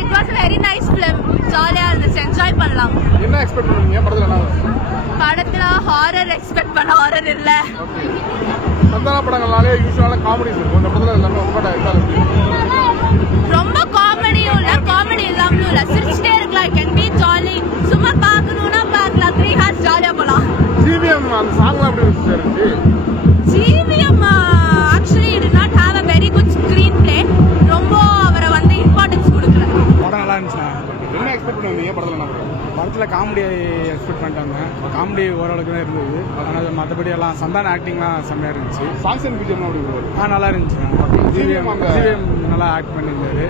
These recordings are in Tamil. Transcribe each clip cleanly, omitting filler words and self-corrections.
it was a very nice film. ஜாலியா இருந்துச்சு, என்ஜாய் பண்ணலாம். என்ன எக்ஸ்பெக்ட் பண்ணுவீங்க படத்துல? என்ன படத்துல ஹாரர் எக்ஸ்பெக்ட் பண்ண, ஹாரர் இல்ல. சந்தான படங்கள்னாலே யூசுவலா காமெடிஸ் இருக்கும். இந்த படத்துல எல்லாமே ரொம்ப டைப்பா இருக்கு. ரொம்ப காமெடியும் இல்ல, காமெடி இல்லாமலும் இல்ல, சிரிச்சிட்டே இருக்கலாம். Can be jolly. சும்மா பார்க்கணும்னா பார்க்கலாம். 3 hours ஜாலியா போலாம். ஜிவிஎம் அந்த சாங்லாம் எப்படி இருந்துச்சு? GVM actually did not have a very good screenplay. ரொம்ப அவரை வந்து இம்பார்ட்டன்ஸ் கொடுக்கல. படம் நல்லா இருந்துச்சுண்ணா. என்ன எக்ஸ்பெக்ட் பண்ணுவீங்க படத்துல? என்ன படத்தில் காமெடி எக்ஸ்பெக்ட் பண்ணிட்டாங்க. காமெடி ஓரளவுக்கு தான் இருந்தது. ஆனால் மற்றபடி எல்லாம் சந்தான ஆக்டிங்லாம் செம்மையாக இருந்துச்சு. சாங்ஸ் அண்ட் பிஜிஎம் அப்படி நல்லா இருந்துச்சு. ஜிவிஎம் நல்லா ஆக்ட் பண்ணியிருந்தாரு.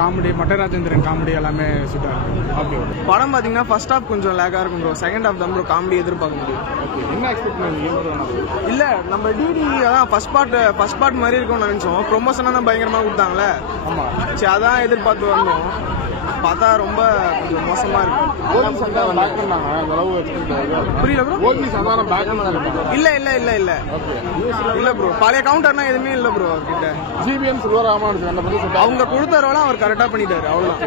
காமெடி மட்டராஜேந்திரன் காமெடி எல்லாமே சூப்பராக இருக்கு. ஓகே. படம் பார்த்தீங்கன்னா ஃபர்ஸ்ட் ஹாஃப் கொஞ்சம் லேக்காக இருக்கும் ப்ரோ. செகண்ட் ஹாஃப் தான் ப்ரோ காமெடி எதிர்பார்க்க முடியும். என்ன எக்ஸ்பெக்ட் பண்ணுவீங்க? இல்லை நம்ம டிடி அதான் ஃபர்ஸ்ட் பார்ட் மாதிரி இருக்கும்னு நினைச்சோம். ப்ரொமோஷனாக தான் பயங்கரமாக கொடுத்தாங்களே. ஆமாம், சரி, அதான் எதிர்பார்த்து வந்தோம். பார்த்தா ரொம்ப கொஞ்சம் மோசமா இருக்கு. புரியல ப்ரோ. இல்ல ப்ரோ, பழைய கவுண்டர்னா எதுவுமே இல்ல ப்ரோ அவர்கிட்ட. ஜிவிஎம் சில்வர் அவங்க கொடுத்த ரோல அவர் கரெக்டா பண்ணிட்டாரு. அவ்வளவுதான்.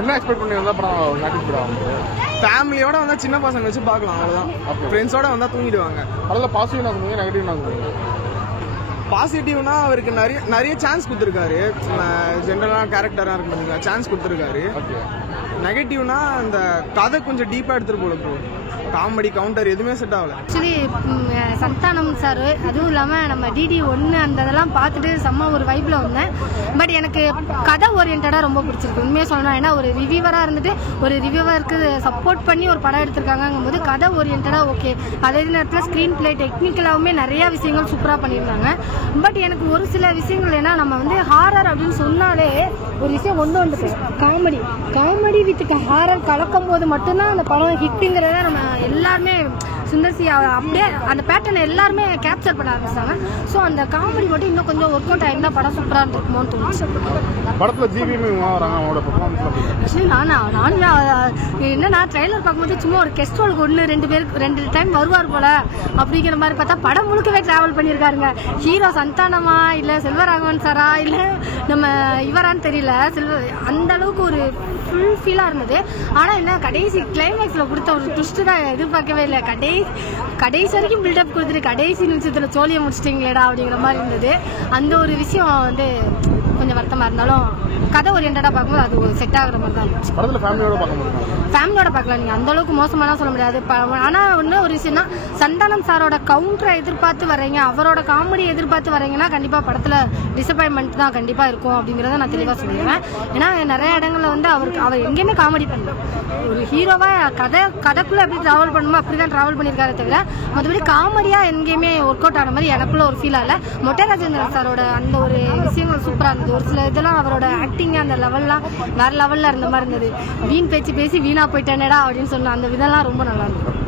என்ன எக்ஸ்பெக்ட் பண்ணி வந்தா படம்? ஃபேமிலியோட வந்தா சின்ன பசங்க வச்சு பார்க்கலாம். அவ்வளவுதான். ஃப்ரெண்ட்ஸோட வந்தா தூங்கிடுவாங்க. அதுல பாசிட்டிவ் சொல்லுங்க, நெகட்டிவ் பாசிட்டிவ்னா அவருக்கு நிறைய சான்ஸ் கொடுத்துருக்காரு. ஜென்ரலான கேரக்டரா இருக்கு, சான்ஸ் கொடுத்துருக்காரு. நெகட்டிவ்னா அந்த கதை கொஞ்சம் டீப்பா எடுத்துட்டு போல ப்ரோ. காமெடி கவுண்டர் எதுவுமே செட் ஆகல. ஆக்சுவலி சந்தானம் சார், அதுவும் இல்லாமல் நம்ம டிடி 1 அந்த இதெல்லாம் பார்த்துட்டு செம்ம ஒரு வைப்பில் வந்தேன். பட் எனக்கு கதை ஓரியன்டாக ரொம்ப பிடிச்சிருக்கு உண்மையாக சொல்லணும். ஏன்னா ஒரு ரிவ்யூவராக இருந்துட்டு ஒரு ரிவ்யூவருக்கு சப்போர்ட் பண்ணி ஒரு படம் எடுத்திருக்காங்கும் போது கதை ஓரியன்டாக ஓகே. அதே நேரத்தில் ஸ்க்ரீன் பிளே டெக்னிக்கலாகவுமே நிறையா விஷயங்கள் சூப்பராக பண்ணியிருந்தாங்க. பட் எனக்கு ஒரு சில விஷயங்கள், ஏன்னா நம்ம வந்து ஹாரர் அப்படின்னு சொன்னாலே ஒரு விஷயம் ஒன்று காமெடி வித் ஹாரர் கலக்கும் போது மட்டும்தான் அந்த படம் ஹிட்டுங்கிறத நம்ம எல்லாருமே சுந்தர்சி அப்படியே அந்த பேட்டர்னை எல்லாருமே கேப்சர் பண்ண ஆரம்பிச்சாங்க. ஸோ அந்த காமெடி மட்டும் இன்னும் கொஞ்சம் ஒர்க் அவுட் ஆயிருந்தா படம் சூப்பராக இருந்திருக்குமோன்னு தோணுச்சு. படத்துல ஜிவிஎம் வராங்க, அவங்களோட பெர்ஃபார்மன்ஸ் ஆக்சுவலி நான் என்னன்னா ட்ரெய்லர் பார்க்கும்போது சும்மா ஒரு கெஸ்ட் ரோலுக்கு 2 டைம் வருவார் போல அப்படிங்கிற மாதிரி பார்த்தா படம் முழுக்கவே டிராவல் பண்ணியிருக்காருங்க. ஹீரோ சந்தானமா இல்லை செல்வராகவன் சாரா இல்லை நம்ம இவரான்னு தெரியல. அந்த அளவுக்கு ஒரு ஃபுல் ஃபீலாக இருந்தது. ஆனால் என்ன கடைசி கிளைமேக்ஸில் கொடுத்த ஒரு ட்விஸ்ட்டு தான் எதிர்பார்க்கவே இல்லை. கடைசி வரைக்கும் பில்டப் கொடுத்துட்டு கடைசி நிமிஷத்தில் சோழியை முடிச்சிட்டிங்களேடா அப்படிங்கிற மாதிரி இருந்தது. அந்த ஒரு விஷயம் வந்து கொஞ்சம் வருத்தமாக இருந்தாலும் கதை ஓரியன்டாக பார்க்கும்போது அது ஒரு செட் ஆகிற மாதிரி தான் இருந்துச்சு. ஃபேமிலியோட பார்க்கலாம். நீங்கள் அந்த அளவுக்கு மோசமாலாம் சொல்ல முடியாது. ஆனால் இன்னும் ஒரு விஷயம்னா சந்தானம் சாரோட கவுண்டரை எதிர்பார்த்து வரீங்க, அவரோட காமெடி எதிர்பார்த்து வரீங்கன்னா கண்டிப்பாக படத்தில் டிசப்பாயின்மெண்ட் தான் கண்டிப்பாக இருக்கும் அப்படிங்கிறத நான் தெளிவாக சொல்லிடுவேன். ஏன்னா நிறைய இடங்களில் வந்து அவர் எங்கேயுமே காமெடி பண்ணலாம். ஒரு ஹீரோவாக கதைக்குள்ளே எப்படி ட்ராவல் பண்ணணுமோ அப்படி தான் ட்ராவல் பண்ணியிருக்காரு தவிர மற்றபடி காமெடியாக எங்கேயுமே ஒர்க் அவுட் ஆன மாதிரி எனக்குள்ள ஒரு ஃபீல் ஆகல. மொட்டராஜேந்திரன் சாரோட அந்த ஒரு விஷயங்கள் சூப்பராக இருந்தது. ஒரு சில இதெல்லாம் அவரோட ஆக்டிங் அந்த லெவல்லாம் வேற லெவலில் இருந்த மாதிரி இருந்தது. வீண் பேச்சு பேசி வீணா போயிட்டேனேடா அப்படின்னு சொன்ன அந்த விதம்லாம் ரொம்ப நல்லா இருந்தது.